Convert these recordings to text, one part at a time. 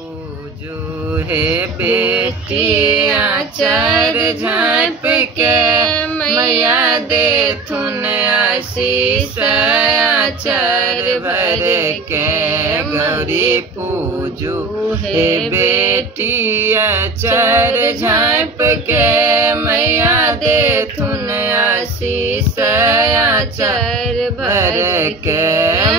पूजू हे बेटी आचार झाँप के मैया दे थुन आशीष आचार भर के गौरी पूजू हे बेटी आचार झाँप के मैया दे थुन आशीष आचार भर के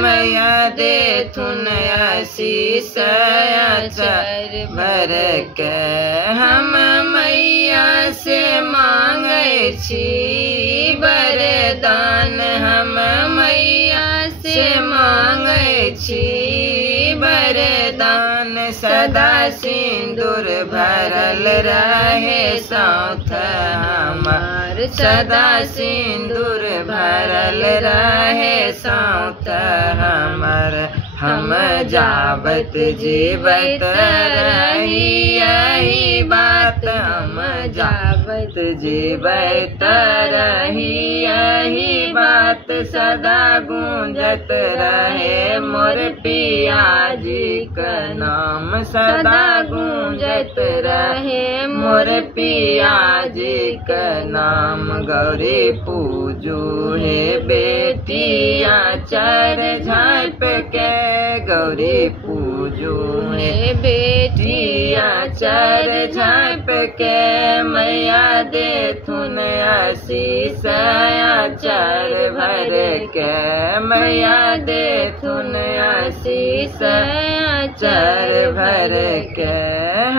मैया दे थुन आशीष आचार भर के हम मैया से मांगे छी वरदान हम मैया से मांगे छी वरदान सदा सिंदूर भरल रहे साथ हमार सदा सिंदूर भरल रहे साथ हमार हम जावत जीवत रही यही बात हम जावत जीवत रही यही बात सदा गूंजत रहे मोर पिया जी का नाम सदा गूंजत रहे मोर पिया जी का नाम गौरी पूजू हे बेटी आचार झाँप के गौरी पूजू हे बेटी आचार झाँप के मैया दे थुन आशीष आचार भर के मैया दे थुन आशीष आचार भर के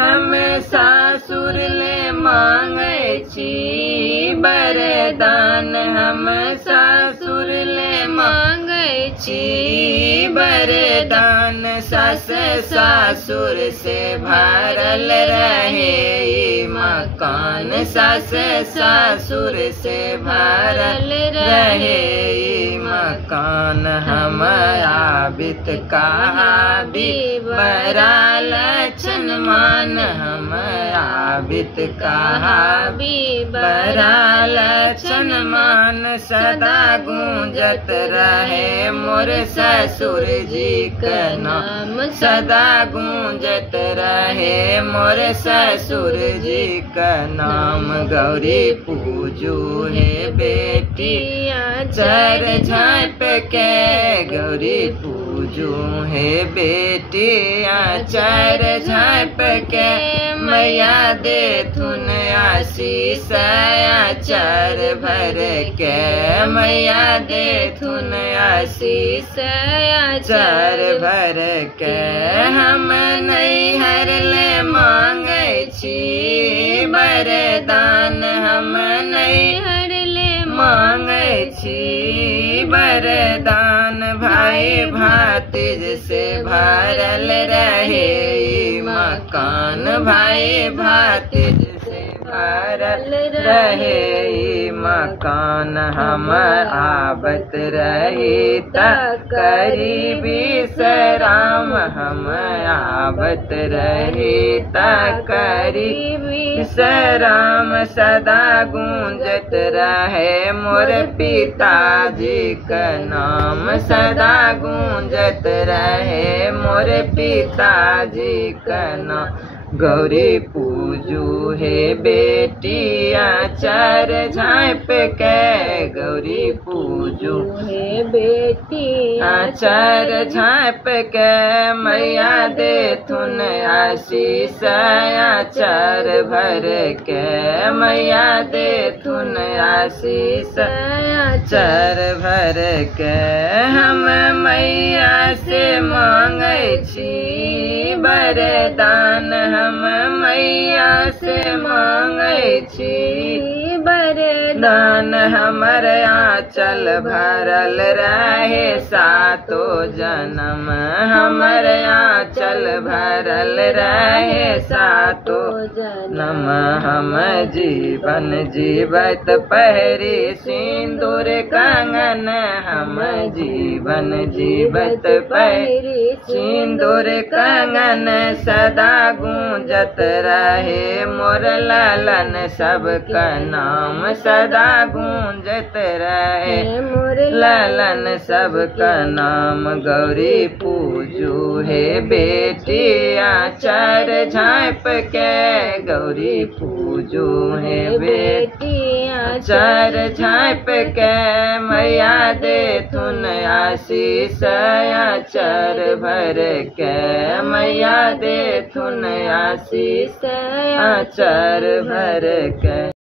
हम सासुर ले मांगे छी वरदान हम सासुर ले मांगे छी वरदान सास सासुर से भरल रहे मकान सास सासुर से भरल रहे मकान हम आबित कहा भी बड़ा लक्षण मान हम आबित कहा भी बड़ा लक्षण मान सदा गूंजत रहे मोर ससुर जी का नाम सदा गूंजत रहे मोर ससुर जी का नाम गौरी पूजू हे बेटी आचार झाँप के गौरी पूजू हे बेटी आचार झाँप के मैया दे थुन आशीष आचार भर के मैया दे थुन आशीष आचार भर के हम नैहर ले मांगे छी वरदान हम नैहर ले मांगे छी वरदान भाई भातिज से भरल रहे मकान भाई भातिज से भरल रहे मकान हम आबत रही करी विश्राम हम आबत रही करी विश्राम सदा गूंजत रहे मोर पिताजी का नाम सदा गूंजत रहे मोर पिताजी का नाम गौरी पूजू हे बेटी आचार झाँप के गौरी पूजू हे बेटी आचार झाँप के मैया दे थुन आशीष आचार भर के मैया दे थुन आशीष आचार भर के हम मैया से मांगे छी वरदान हम मैया से मांगे छी वरदान हमर आंचल भरल रहे सातो जन्म हमर आंचल भरल रहे सातो जन्म हम जीवन जीवत पहरी सिंदूर कंगन हम जीवन जीवत पहरी सिंदूर कंगन सदा गूंज गूंजत रहे मोर ललन सबका नाम सदा गूंजत रहे ललन सबका नाम। गौरी पूजू है बेटिया चार झाँप के गौरी पूजू है बेटिया चार झाँप के मैया दे थुन आशीष चर भर के मैया दे थुन आशीष चर भर के।